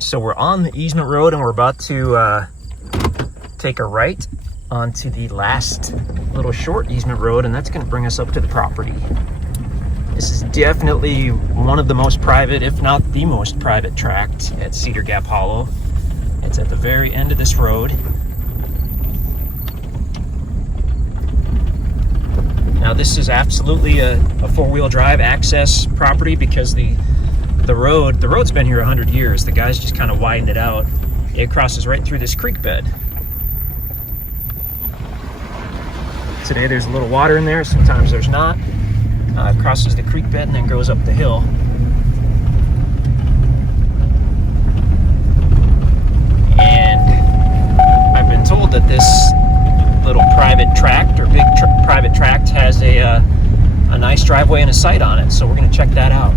So we're on the easement road and we're about to take a right onto the last little short easement road, and that's going to bring us up to the property. This is definitely one of the most private, if not the most private tract at Cedar Gap Hollow. It's at the very end of this road. Now this is absolutely a four-wheel drive access property because the road's been here 100 years. The guys just kind of widened it out. It crosses right through this creek bed. Today there's a little water in there, sometimes there's not. It crosses the creek bed and then goes up the hill. And I've been told that this little private tract, or big private tract, has a nice driveway and a site on it, so we're going to check that out.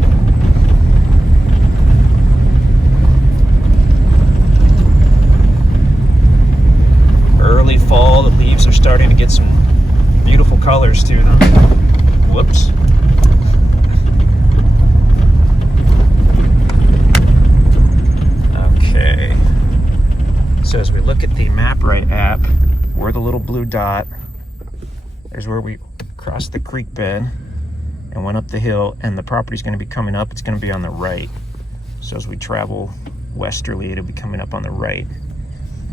Early fall, the leaves are starting to get some beautiful colors to them. Whoops. Okay. So as we look at the MapRight app, we're the little blue dot. There's where we crossed the creek bed and went up the hill, and the property's going to be coming up. It's going to be on the right. So as we travel westerly, it'll be coming up on the right.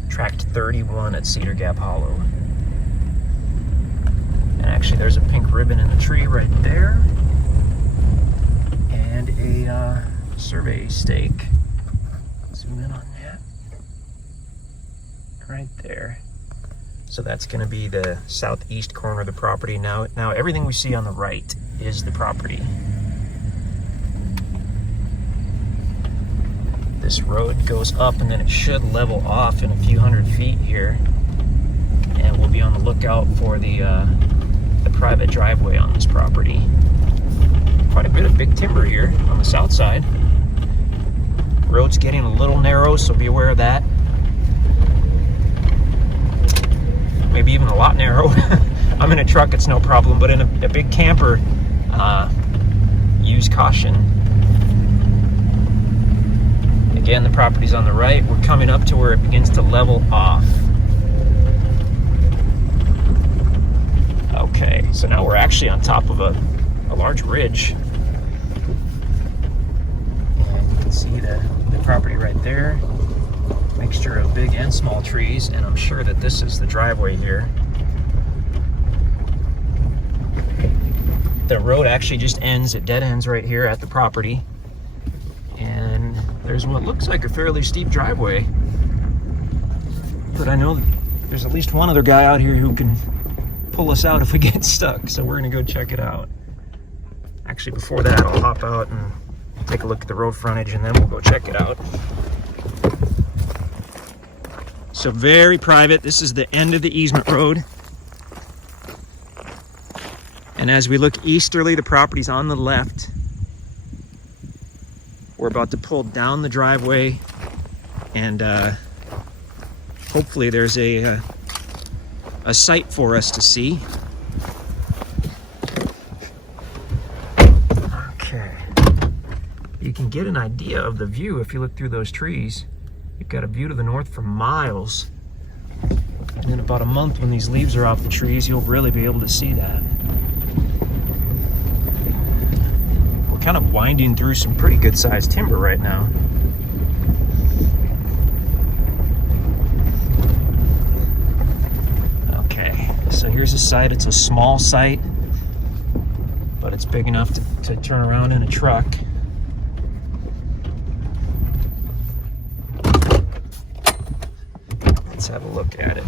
Tract 31 at Cedar Gap Hollow. And actually there's a pink ribbon in the tree right there. And a survey stake. Zoom in on that. Right there. So that's going to be the southeast corner of the property. Now everything we see on the right is the property. This road goes up and then it should level off in a few hundred feet here, and we'll be on the lookout for the private driveway on this property. Quite a bit of big timber here on the south side. Road's getting a little narrow, so be aware of that. Maybe even a lot narrow. I'm in a truck, it's no problem, but in a big camper, use caution. Again, the property's on the right. We're coming up to where it begins to level off. Okay, so now we're actually on top of a large ridge. And you can see the property right there. Mixture of big and small trees, and I'm sure that this is the driveway here. The road actually just ends, it dead ends right here at the property. And there's what looks like a fairly steep driveway. But I know there's at least one other guy out here who can pull us out if we get stuck, so we're gonna go check it out. Actually, before that, I'll hop out and take a look at the road frontage, and then we'll go check it out. So very private. This is the end of the easement road. And as we look easterly, the property's on the left. We're about to pull down the driveway, and hopefully there's a site for us to see. Okay. You can get an idea of the view if you look through those trees. You've got a view to the north for miles. And in about a month, when these leaves are off the trees, you'll really be able to see that. We're kind of winding through some pretty good sized timber right now. Okay, so here's a site. It's a small site, but it's big enough to turn around in a truck. Let's have a look at it.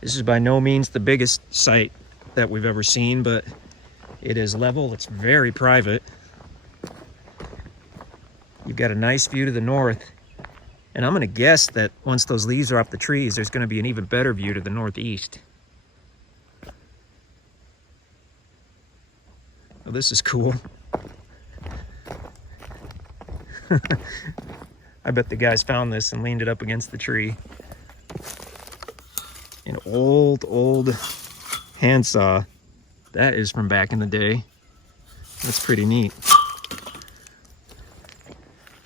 This is by no means the biggest site that we've ever seen, but it is level. It's very private. You've got a nice view to the north, and I'm going to guess that once those leaves are off the trees, there's going to be an even better view to the northeast. Well, this is cool. I bet the guys found this and leaned it up against the tree. An old handsaw. That is from back in the day. That's pretty neat.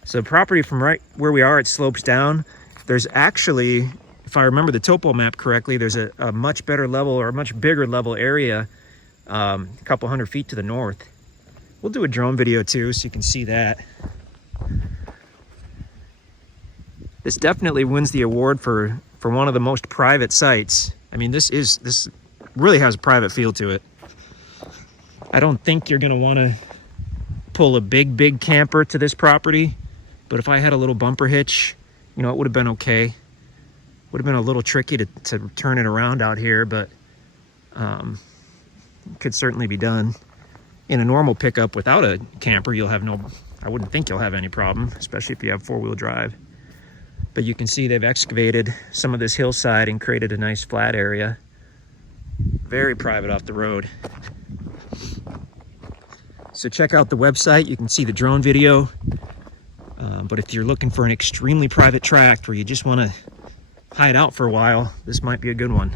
So the property from right where we are, it slopes down. There's actually, if I remember the topo map correctly, there's a much better level or a much bigger level area a couple hundred feet to the north. We'll do a drone video too so you can see that. This definitely wins the award for one of the most private sites. I mean, this really has a private feel to it. I don't think you're gonna wanna pull a big camper to this property, but if I had a little bumper hitch, you know, it would have been okay. Would have been a little tricky to turn it around out here, but could certainly be done. In a normal pickup without a camper, I wouldn't think you'll have any problem, especially if you have four-wheel drive. But you can see they've excavated some of this hillside and created a nice flat area. Very private off the road. So check out the website. You can see the drone video. But if you're looking for an extremely private tract where you just want to hide out for a while, this might be a good one.